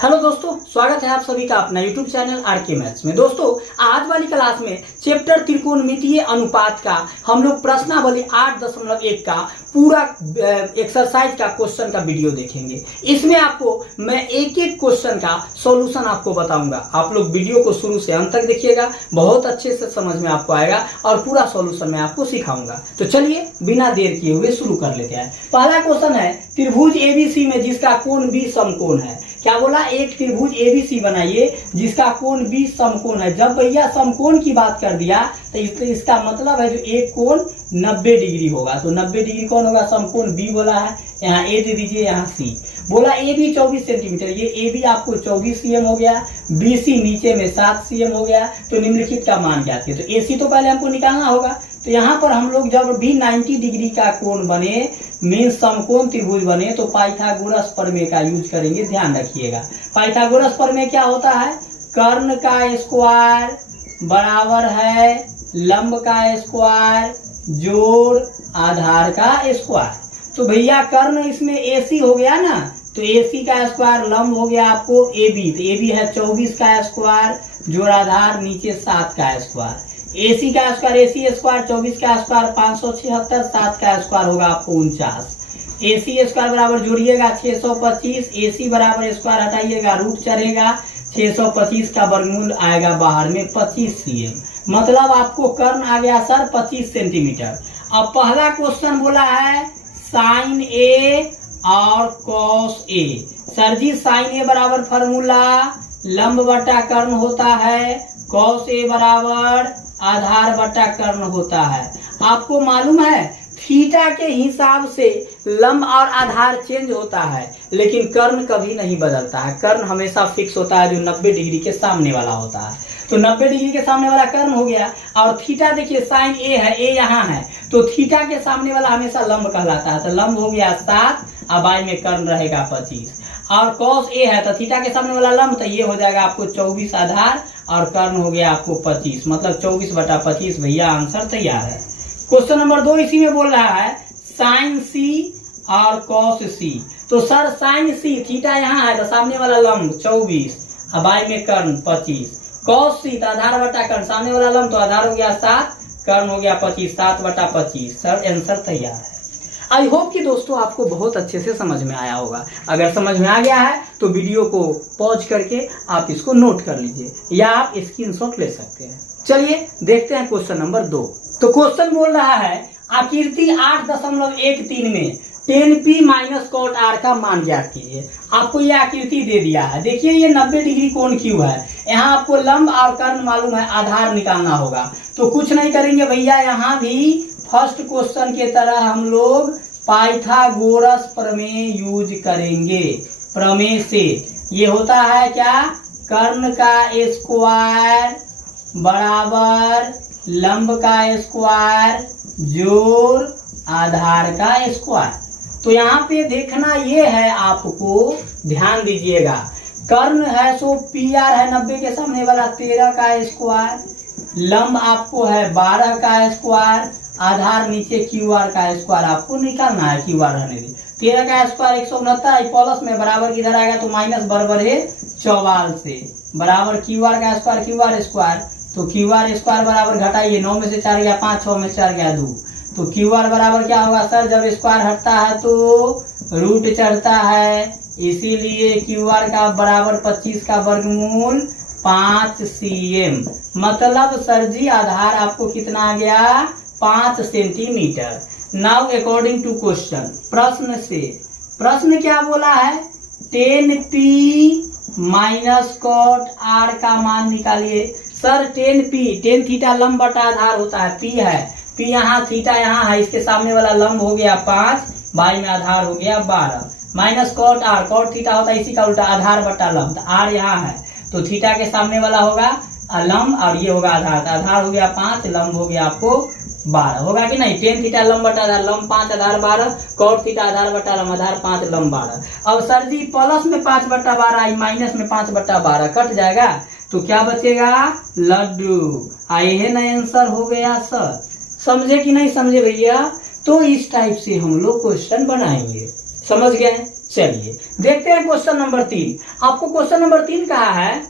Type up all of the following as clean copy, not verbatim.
Hello दोस्तों, स्वागत है आप सभी का अपना यूट्यूब चैनल आरके मैथ्स में। दोस्तों, आज वाली क्लास में चैप्टर त्रिकोणमितीय अनुपात का हम लोग प्रश्नावली 8.1 का पूरा एक्सरसाइज का क्वेश्चन का वीडियो देखेंगे। इसमें आपको मैं एक एक क्वेश्चन का सॉल्यूशन आपको बताऊंगा। आप लोग वीडियो को शुरू से अंत तक देखिएगा, बहुत अच्छे से समझ में आपको आएगा और पूरा सॉल्यूशन मैं आपको सिखाऊंगा। तो चलिए बिना देर किए हुए शुरू कर लेते हैं। पहला क्वेश्चन है, त्रिभुज एबीसी में जिसका कोण बी समकोण है। क्या बोला? एक त्रिभुज एबीसी बनाइए जिसका कोण बी समकोण है। जब भैया समकोण की बात कर दिया तो इसका मतलब है जो एक कोण 90 डिग्री होगा। तो 90 डिग्री कौन होगा? समकोण बी बोला है। यहाँ ए दे दीजिए, यहाँ सी बोला। ए बी 24 सेंटीमीटर, ये ए बी आपको 24 cm हो गया, बी सी नीचे में 7 cm हो गया। तो निम्नलिखित का मान ज्ञात किया। तो ए सी तो पहले हमको निकालना होगा। तो यहाँ पर हम लोग जब भी 90 डिग्री का कोण बने, मीन समकोण त्रिभुज बने, तो पाइथागोरस प्रमेय का यूज करेंगे। ध्यान रखिएगा, पाइथागोरस प्रमेय क्या होता है? कर्ण का स्क्वायर बराबर है लंब का स्क्वायर जोड़ आधार का स्क्वायर। तो भैया कर्ण इसमें एसी हो गया ना, तो एसी का स्क्वायर लंब हो गया आपको एबी। तो एबी है 24 का स्क्वायर जोड़ आधार नीचे 7 का स्क्वायर। एसी का स्क्वायर, एसी स्क्वायर 24 का स्क्वायर 576, 7 का स्क्वायर होगा आपको 49। एसी स्क्वायर बराबर जोड़िएगा 625, एसी बराबर स्क्वायर हटाइएगा रूट चढ़ेगा, 625 का वर्गमूल आएगा बाहर में 25 cm। मतलब आपको कर्ण आ गया सर 25 सेंटीमीटर। अब पहला क्वेश्चन बोला है साइन ए और cos A. Sir ji sign ए बराबर फॉर्मूला लंब बटा कर्ण होता है, कॉस ए बराबर आधार बटा कर्ण होता है। आपको मालूम है थीटा के हिसाब से लंब और आधार चेंज होता है, लेकिन कर्ण कभी नहीं बदलता है। कर्ण हमेशा फिक्स होता है जो 90 डिग्री के सामने वाला होता है। तो 90 डिग्री के सामने वाला कर्ण हो गया। और थीटा देखिए साइन ए है, ए यहाँ है, तो थीटा के सामने वाला हमेशा लंब कहलाता है। तो लंब हो गया 7, अब आई में कर्ण रहेगा 25। और कॉस ए है तो थीटा के सामने वाला लंब, तो ये हो जाएगा आपको 24 आधार और कर्ण हो गया आपको 25, मतलब 24/25। भैया आंसर तैयार है। क्वेश्चन नंबर 2 इसी में बोल रहा है साइन सी और कॉस सी। तो सर साइन सी थीटा यहाँ है तो सामने वाला लंब 24, अब आई में कर्ण 25। कॉस सी तो आधार बटा कर्ण, सामने वाला लंब तो आधार हो गया 7, कर्ण हो गया 25, 7/25। सर आंसर तैयार है। आई होप कि दोस्तों आपको बहुत अच्छे से समझ में आया होगा। अगर समझ में आ गया है तो वीडियो को पॉज करके आप इसको नोट कर लीजिए या आप स्क्रीनशॉट ले सकते हैं। चलिए देखते हैं क्वेश्चन नंबर 2। तो क्वेश्चन बोल रहा है आकृति 8.13 में 10p माइनस कॉट आर का मान ज्ञात कीजिए। आपको ये आकृति दे दिया है। देखिए ये 90 डिग्री कोण क्यों है। यहाँ आपको लंब और कर्ण मालूम है, आधार निकालना होगा। तो कुछ नहीं करेंगे भैया, यहाँ भी फर्स्ट क्वेश्चन के तरह हम लोग पाइथागोरस प्रमेय यूज करेंगे। प्रमेय से ये होता है क्या? कर्ण का स्क्वायर बराबर लंब का स्क्वायर जोड़ आधार का स्क्वायर। तो यहाँ पे देखना ये है, आपको ध्यान दीजिएगा। कर्ण है सो पी आर है 90 के सामने वाला 13 का स्क्वायर, लंब आपको है 12 का स्क्वायर, आधार नीचे क्यू आर का स्क्वायर आपको निकालना है। क्यू आर रहने दी 13 का स्क्वायर 169, प्लस में बराबर किधर आएगा तो माइनस बराबर है 44 से बराबर क्यू आर का स्क्वायर, क्यू आर स्क्वायर। तो क्यू आर स्क्वायर बराबर घटाइए, 9 में से 4 गया 5, 6 में 4 गया 2। तो क्यू आर बराबर क्या होगा सर? जब स्क्वायर हटता है तो रूट चढ़ता है, इसीलिए क्यू आर का बराबर 25 का वर्गमूल 5 cm। मतलब सर जी आधार आपको कितना आ गया? 5 centimetre. Now according to question, प्रश्न से प्रश्न क्या बोला है? 10p माइनस कॉट आर का मान निकालिए। सर 10 थीटा लंब बटा आधार होता है, p है, p यहाँ थीटा यहाँ है, इसके सामने वाला लंब हो गया 5, बाई में आधार हो गया 12, minus cot r, cot theta होता है इसी का उल्टा आधार बटा लंब। तो आर यहाँ है तो थीटा के सामने वाला होगा लंब और ये होगा आधार। तो आधार हो गया 5, लंब हो गया आपको 12, होगा कि नहीं? 10 थीटा लंब बटा आधार, लंब 5 आधार 12, कॉट थीटा आधार बटा लंब, आधार 5 लंब 12। अब सर जी प्लस में 5/12 माइनस में 5/12 कट जाएगा तो क्या बचेगा? लड्डू। आए है ना आंसर हो गया सर। समझे कि नहीं समझे भैया? तो इस टाइप से हम लोग क्वेश्चन बनाएंगे। समझ गए? चलिए देखते हैं क्वेश्चन नंबर 3। आपको क्वेश्चन नंबर 3 कहा है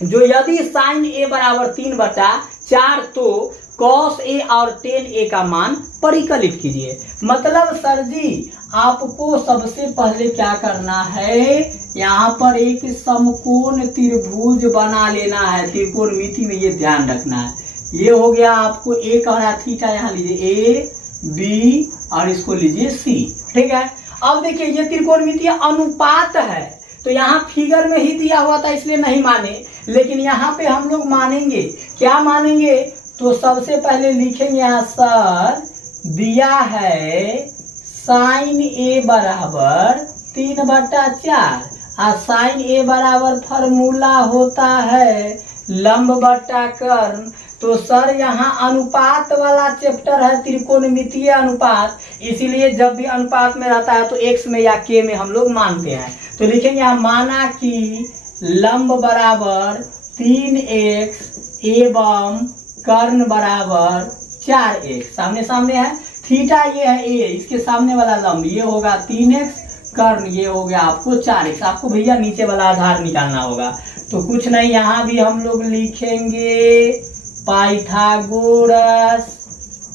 जो यदि साइन ए बराबर 3/4 तो कॉस ए और टेन ए का मान परिकलित कीजिए। मतलब सर जी आपको सबसे पहले क्या करना है, यहाँ पर एक समकोण त्रिभुज बना लेना है। त्रिकोणमिति में ये ध्यान रखना है। ये हो गया आपको ए का थीटा, यहाँ लीजिए ए बी और इसको लीजिए सी, ठीक है। अब देखिए ये त्रिकोणमितीय अनुपात है, तो यहाँ फिगर में ही दिया हुआ था इसलिए नहीं माने, लेकिन यहाँ पे हम लोग मानेंगे। क्या मानेंगे, तो सबसे पहले लिखेंगे यहाँ सर दिया है साइन ए बराबर 3/4 और साइन ए बराबर फॉर्मूला होता है लंब बटा कर्ण। तो सर यहाँ अनुपात वाला चैप्टर है त्रिकोणमितीय अनुपात, इसीलिए जब भी अनुपात में रहता है तो एक्स में या के में हम लोग मानते हैं। तो लिखेंगे यहाँ माना कि लंब बराबर 3x एवं कर्ण बराबर 4x, सामने सामने है। थीटा ये है ए, इसके सामने वाला लंब ये होगा 3x, कर्ण ये हो गया आपको 4x। आपको भैया नीचे वाला आधार निकालना होगा, तो कुछ नहीं यहाँ भी हम लोग लिखेंगे पाइथागोरस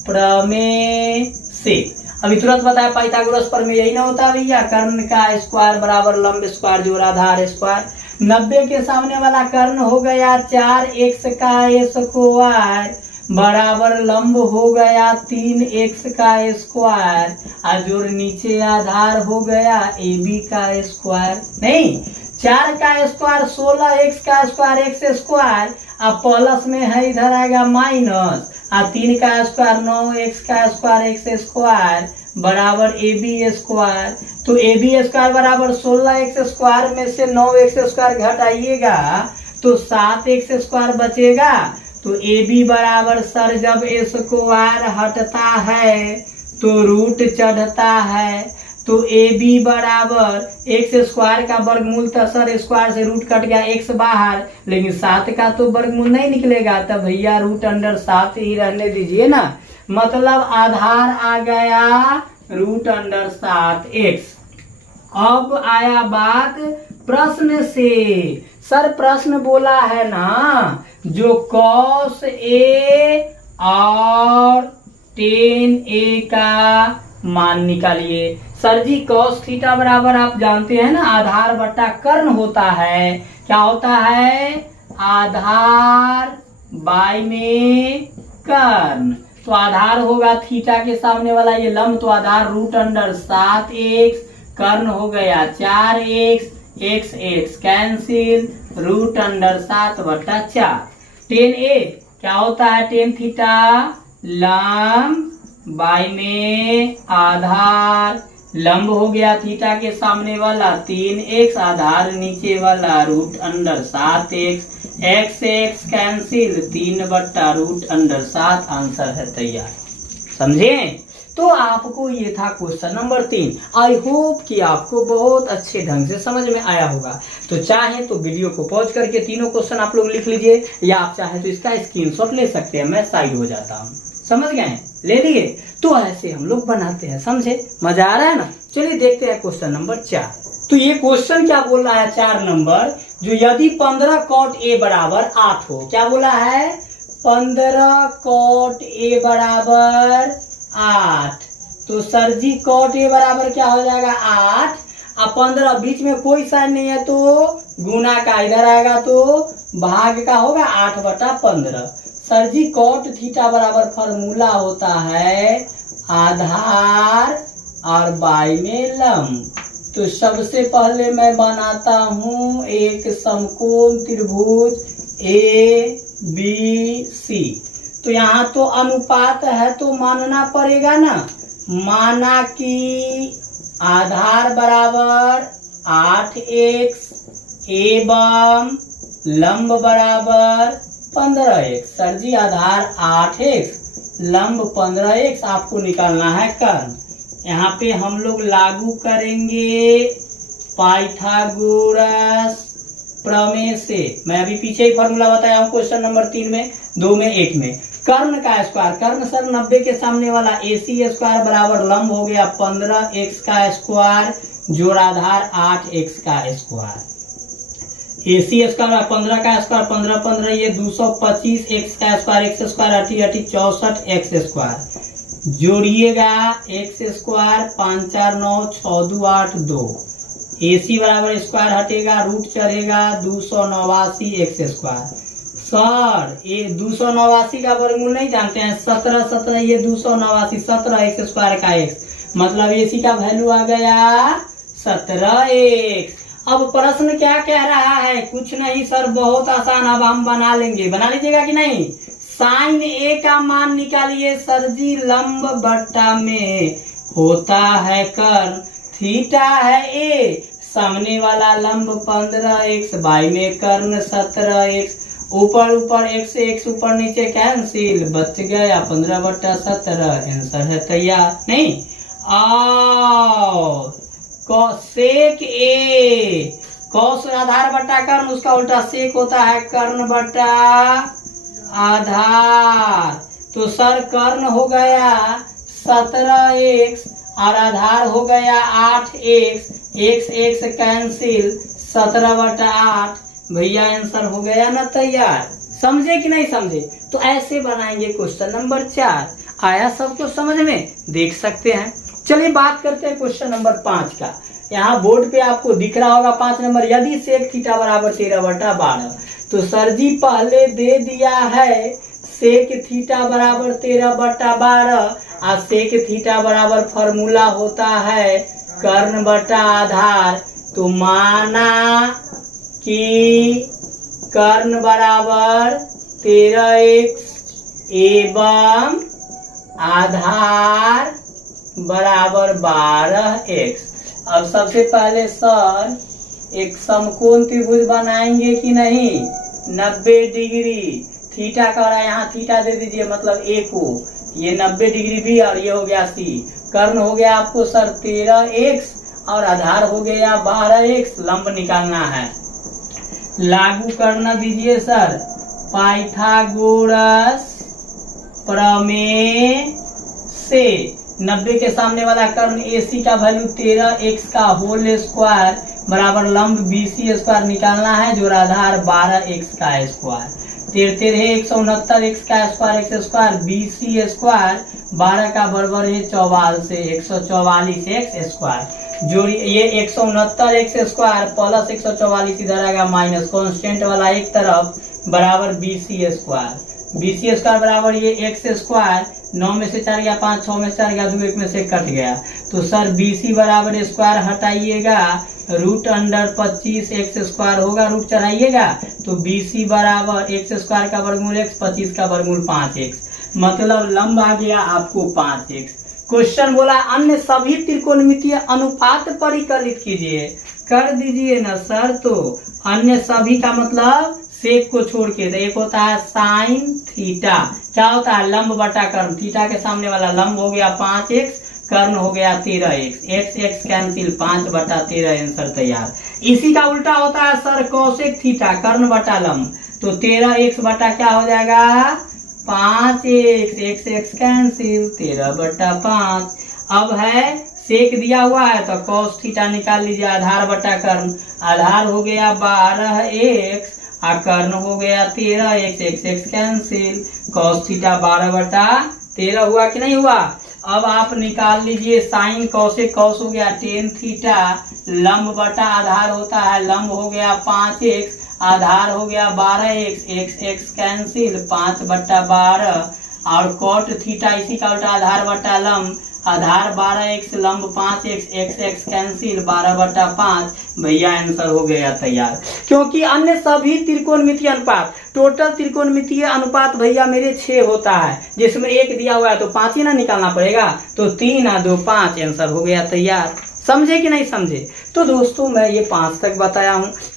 प्रमेय से। अभी तुरंत बताया पाइथागोरस प्रमेय यही ना होता भैया, कर्ण का स्क्वायर बराबर लंब स्क्वायर जोड़ आधार स्क्वायर। 90 के सामने वाला कर्ण हो गया 4x का स्क्वायर बराबर लंब हो गया 3x का स्क्वायर और जोड़ नीचे आधार हो गया AB का स्क्वायर। नहीं 4 का स्क्वायर 16x का स्क्वायर x स्क्वायर, अब प्लस में है इधर आएगा माइनस, और 3 का स्क्वायर 9x का स्क्वायर x स्क्वायर बराबर AB स्क्वायर। तो AB स्क्वायर बराबर 16x स्क्वायर में से 9x स्क्वायर घटाइएगा तो 7x स्क्वायर बचेगा। तो AB बराबर सर जब स्क्वायर हटता है तो रूट चढ़ता है, तो AB बराबर x स्क्वायर का वर्गमूल तो सर स्क्वायर से रूट कट गया x बाहर, लेकिन 7 का तो वर्गमूल नहीं निकलेगा, तब भैया √7 ही रहने दीजिए ना। मतलब आधार आ गया √7x। अब आया बात प्रश्न से। सर प्रश्न बोला है ना जो कॉस ए और टेन ए का मान निकालिए। सर जी कॉस थीटा बराबर आप जानते हैं ना आधार बटा कर्ण होता है। क्या होता है, आधार बाय में कर्ण। तो आधार होगा थीटा के सामने वाला ये लंब, तो आधार √7x, कर्ण हो गया 4x, x कैंसिल √7/4। टेन ए क्या होता है, टेन थीटा लंब बाय में आधार, लंब हो गया थीटा के सामने वाला 3x, आधार नीचे वाला √7x, x कैंसिल 3/√7। आंसर है तैयार। समझे? तो आपको ये था क्वेश्चन नंबर 3। आई होप कि आपको बहुत अच्छे ढंग से समझ में आया होगा। तो चाहे तो वीडियो को पॉज करके तीनों क्वेश्चन आप लोग लिख लीजिए, या आप चाहे तो इसका स्क्रीनशॉट ले सकते हैं। मैं साइड हो जाता हूँ। समझ गए? ले लिए? तो ऐसे हम लोग बनाते हैं। समझे? मजा आ रहा है ना? चलिए देखते हैं क्वेश्चन नंबर 4। तो ये क्वेश्चन क्या बोल रहा है 4 नंबर, जो यदि 15 cot a बराबर 8 हो। क्या बोला है, 15 cot a बराबर 8। तो सर जी cot a बराबर क्या हो जाएगा 8, अब 15 बीच में कोई साइन नहीं है तो गुना का इधर आएगा तो भाग का होगा 8/15। सर जी cot थीटा बराबर फॉर्मूला होता है आधार और बाय में लंब। तो सबसे पहले मैं बनाता हूं एक समकोण त्रिभुज ABC। तो यहाँ तो अनुपात है तो मानना पड़ेगा ना। माना कि आधार बराबर 8x एवं लंब बराबर 15x। सर जी आधार 8x लंब 15x आपको निकालना है कर्ण। यहाँ पे हम लोग लागू करेंगे पाइथागोरस प्रमेय से। मैं अभी पीछे ही फॉर्मूला बताया हूँ क्वेश्चन नंबर 3 में, 2 में, 1 में। कर्ण का स्क्वायर, कर्ण सर 90 के सामने वाला AC स्क्वायर बराबर लंब हो गया 15x का स्क्वायर जोड़ाधार 8x का स्क्वायर। AC स्क्वायर 15 का स्क्वायर 15 15 ये 225 x का square x square 80 64 x square. जोड़िएगा x स्क्वायर 5 4 9 6 2 8 2। AC बराबर स्क्वायर हटेगा रूट चढ़ेगा 289 x स्क्वायर। सर ये 289 का वर्गमूल नहीं जानते हैं? 17 17 ये 289 17 x स्क्वायर का x, मतलब AC का वैल्यू आ गया 17x। अब प्रश्न क्या कह रहा है? कुछ नहीं सर, बहुत आसान, अब हम बना लेंगे। बना लीजिएगा कि नहीं? साइन A का मान निकालिए सर जी। लंब बट्टा में होता है कर्ण, थीटा है A, सामने वाला लंब 15x, बाई में कर्ण 17x, ऊपर ऊपर x x ऊपर नीचे कैंसिल, बच गया 15/17। आंसर है तैयार। नहीं आओ सेक ए, कौस आधार बट्टा कर्ण, उसका उल्टा सेक होता है कर्ण बट्टा आधार। तो सर कर्ण हो गया 17x और आधार हो गया 8x, x x कैंसिल 17/8। भैया आंसर हो गया ना तैयार। समझे कि नहीं समझे? तो ऐसे बनाएंगे क्वेश्चन नंबर 4। आया सबको समझ में? देख सकते हैं। चलिए बात करते हैं क्वेश्चन नंबर 5 का। यहाँ बोर्ड पे आपको दिख रहा होगा 5 नंबर। यदि सेक थीटा बराबर 13/12, तो सर जी पहले दे दिया है सेक थीटा बराबर 13/12 और सेक थीटा बराबर फॉर्मूला होता है कर्ण बटा आधार। तो माना कि कर्ण बराबर 13x एवं आधार बराबर 12x। अब सबसे पहले सर एक समकोण त्रिभुज बनाएंगे कि नहीं? 90 डिग्री थीटा का रहा है, यहाँ थीटा दे दीजिए, मतलब A को। ये 90 डिग्री B और ये हो गया C। कर्ण हो गया आपको सर 13x और आधार हो गया 12x। लंब निकालना है। लागू करना दीजिए सर पाइथागोरस प्रमेय से। 90 के सामने वाला कर्ण AC का वैल्यू 13x का होल स्क्वायर बराबर लंब BC स्क्वायर निकालना है, जो आधार 12x का स्क्वायर। 13 169x का square x square, BC square 12 का बराबर है 44 से 144x स्क्वायर। जोड़ी ये 169x स्क्वायर प्लस 144 इधर आएगा माइनस, कॉन्स्टेंट वाला एक तरफ बराबर BC स्क्वायर। BC स्क्वायर बराबर ये x स्क्वायर, 9 में से 4 गया 5, 6 में से 4 गया 2, 1 में से कट गया। तो सर BC बराबर स्क्वायर हटाइएगा, रूट अंडर 25 x स्क्वायर होगा, रूट चढ़ाइएगा। तो BC बराबर x स्क्वायर का वर्गमूल x, 25 का वर्गमूल 5x, मतलब लंब आ गया आपको 5x। क्वेश्चन बोला अन्य सभी त्रिकोणमितीय अनुपात परिकलित कीजिए। कर दीजिए ना सर। तो अन्य सभी का मतलब सेक को छोड़ के, तो एक होता है साइन थीटा, क्या होता है लंब बटा कर्ण। थीटा के सामने वाला लंब हो गया 5x, कर्ण हो गया 13x, x x cancel 5/13। Answer तैयार। इसी का उल्टा होता है सर कोसेक थीटा, कर्ण बटा लंब। तो 13x बटा क्या हो जाएगा 5x, x x कैंसिल 13/5। अब है सेक दिया हुआ है तो cos थीटा निकाल लीजिए, आधार बटा कर्ण। आधार हो गया 12x और कर्ण हो गया 13x, x x cancel, cos theta 12/13 हुआ कि नहीं हुआ? अब आप निकाल लीजिए साइन कौशिक, कौश हो गया टेन थीटा, लंब बटा आधार होता है, लंब हो गया 5x, आधार हो गया 12x, x x कैंसिल 5/12 और कॉट थीटा इसी का उल्टा आधार बटा लंब, आधार 12x लंब 5x, x x कैंसिल 12/5। भैया आंसर हो गया तैयार। क्योंकि अन्य सभी त्रिकोणमितीय अनुपात, टोटल त्रिकोणमितीय अनुपात भैया मेरे 6 होता है, जिसमें 1 दिया हुआ है तो 5 ही ना निकालना पड़ेगा। तो 3 और 2 5, आंसर हो गया तैयार। समझे कि नहीं समझे? तो दोस्तों मैं ये 5 तक बताया हूँ।